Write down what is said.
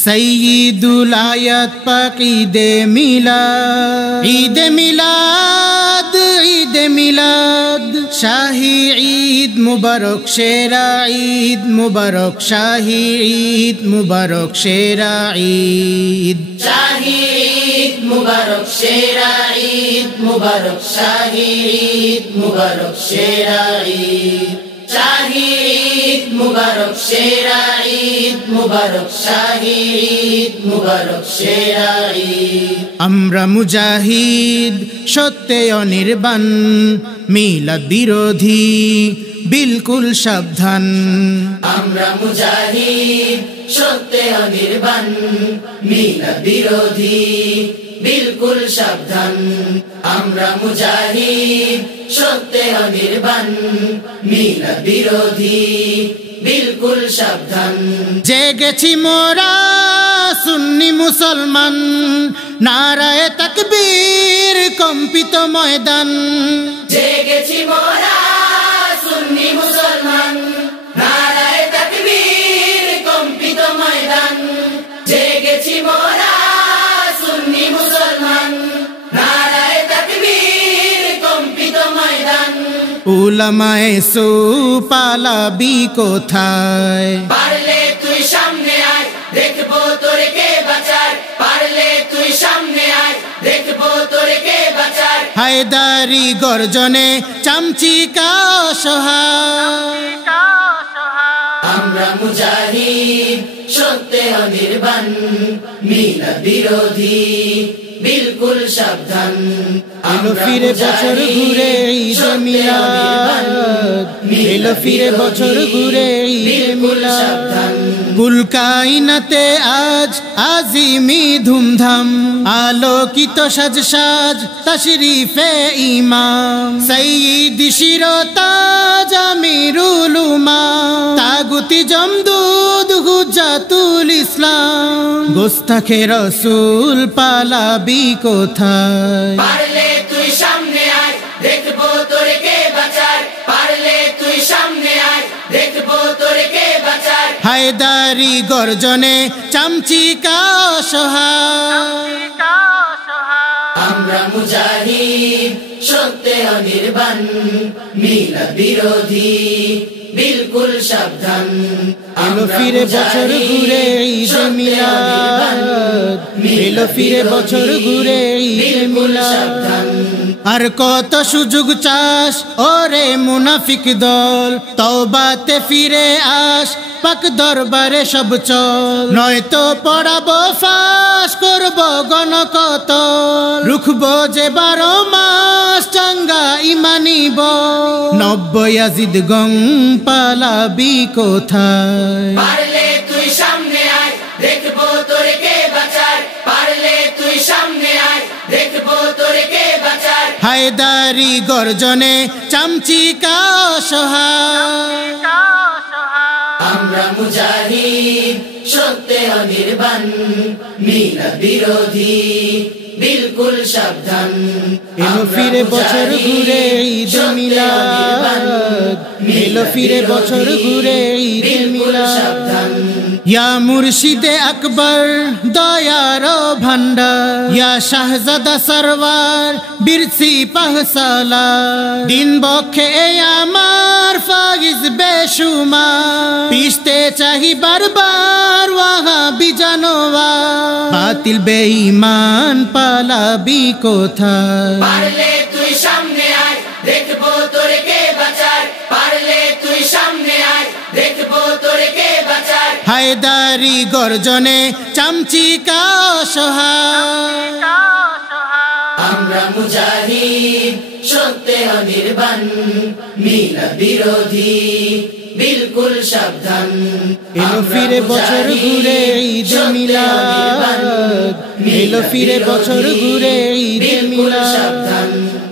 सय्यिदुल आयात पाक ईदे मिलाद, ईदे मिलाद, ईदे मिलाद, शाही ईद मुबारक शेरा ईद मुबारक, शाही ईद मुबारक शेरा ईद, शाही ईद मुबारक शेरा ईद मुबारक, शाही ईद मुबारक शेरा ईद, शाही ईद मुबारक शेरा ईद मुबारक, शाही ईद मुबारक शेरा ईद। আমরা মুজাহিদ সত্যে অনির্বাণ, মিলাদ বিরোধী বিলকুল সাবধান। আমরা মুজাহিদ সত্যে অনির্বাণ, মিলাদ বিরোধী বিলকুল সাবধান। আমরা মুজাহিদ সত্যে অনির্বাণ, মিলাদ বিরোধী বিলকুল সাবধান। জেগেছি মোরা সুন্নি মুসলমান, নারায়ে তাকবীর কম্পিত ময়দান। জেগেছি মোরা সুন্নি মুসলমান, নারায়ে তাকবীর কম্পিত ময়দান। জেগেছি মোরা সুন্নি মুসলমান, নারায়ে তাকবীর কম্পিত ময়দান। উলামায়ে সু পালাবি কোথায়? পারলে তুই সামনে আয়, দেখবো তোরে কে বাঁচায়। পারলে তুই সামনে আয়, দেখবো তোরে কে বাঁচায়। হায়দারি গর্জনে চামচিকা অসহায়। আমরা মুজাহিদ সত্যে অনির্বাণ, মিলাদ বিরোধী বিলকুল সাবধান। এলো ফিরে বছর ঘুরে ঈদে মিলাদ, এলো ফিরে বছর ঘুরে ঈদে মিলাদ। কুল কায়নাতে আজ আজিমি ধুমধাম, আলোকিত সাজ সাজ তশরিফে ইমাম। সৈয়দ শিরতাজ আমিরুল উমাম, তাগুতি জমদুদ হুজ্জাতুল ইসলাম। গোস্তাখে রসুল পালাবি কোথায়? পারলে তুই সামনে আয়, দেখবো তোরে কে বাঁচায়। পারলে তুই সামনে আয়, দেখবো তোরে কে বাঁচায়। হায়দারি গর্জনে চামচিকা অসহায়। আমরা মুজাহিদ সত্যে অনির্বাণ, মিলাদ বিরোধী বিলকুল সাবধান। এলো ফিরে বছর ঘুরে ঈদে মিলাদ, এলো ফিরে বছর ঘুরে ঈদে মিলাদ। আর কত সুযোগ চাস ওরে মুনাফিক দল, তওবাতে ফিরে আস, পাক দরবারে সব চল। নয়তো পড়াবো ফাঁস, করবো গণকতল, রুখবো যে 12 মাস চাঙ্গা ইমানি বল। 90 ইয়াজিদ গং পালাবি কোথায়? পারলে তুই সামনে আয়, দেখবো তোরে কে বাঁচায়। পারলে তুই সামনে আয়, দেখবো তোরে কে বাঁচায়। হায়দারি গর্জনে চামচিকা অসহায়। আমরা মুজাহিদ সত্যে অনির্বাণ, মিলাদ বিরোধী বিলকুল সাবধান। এলো ফিরে বছর ঘুরে ঈদে মিলাদ, এলো ফিরে বছর ঘুরে ঈদে মিলাদ। ইয়া মুর্শিদে আকবর দয়ার ভান্ডার, ইয়া শাহজাদা সরওয়ার বীর সিপাহ সালার। দিন বক্ষে আমার ফাইজ বেশুমার, পিছতে চাহি বারবার ওয়াহাবি জানোয়ার। বাতিল বেঈমান পালাবি কোথায়? পারলে তুই সামনে আয়, দেখবো তোরে কে বাঁচায়। পারলে তুই সামনে আয়, দেখবো তোরে কে বাঁচায়। হায়দারি গর্জনে চামচিকা অসহায়। আমরা মুজাহিদ সত্যে অনির্বাণ, মিলাদ বিরোধী বিলকুল সাবধান। এলো ফিরে বছর ঘুরে ঈদে মিলাদ, এলো ফিরে বছর ঘুরে ঈদে মিলাদ।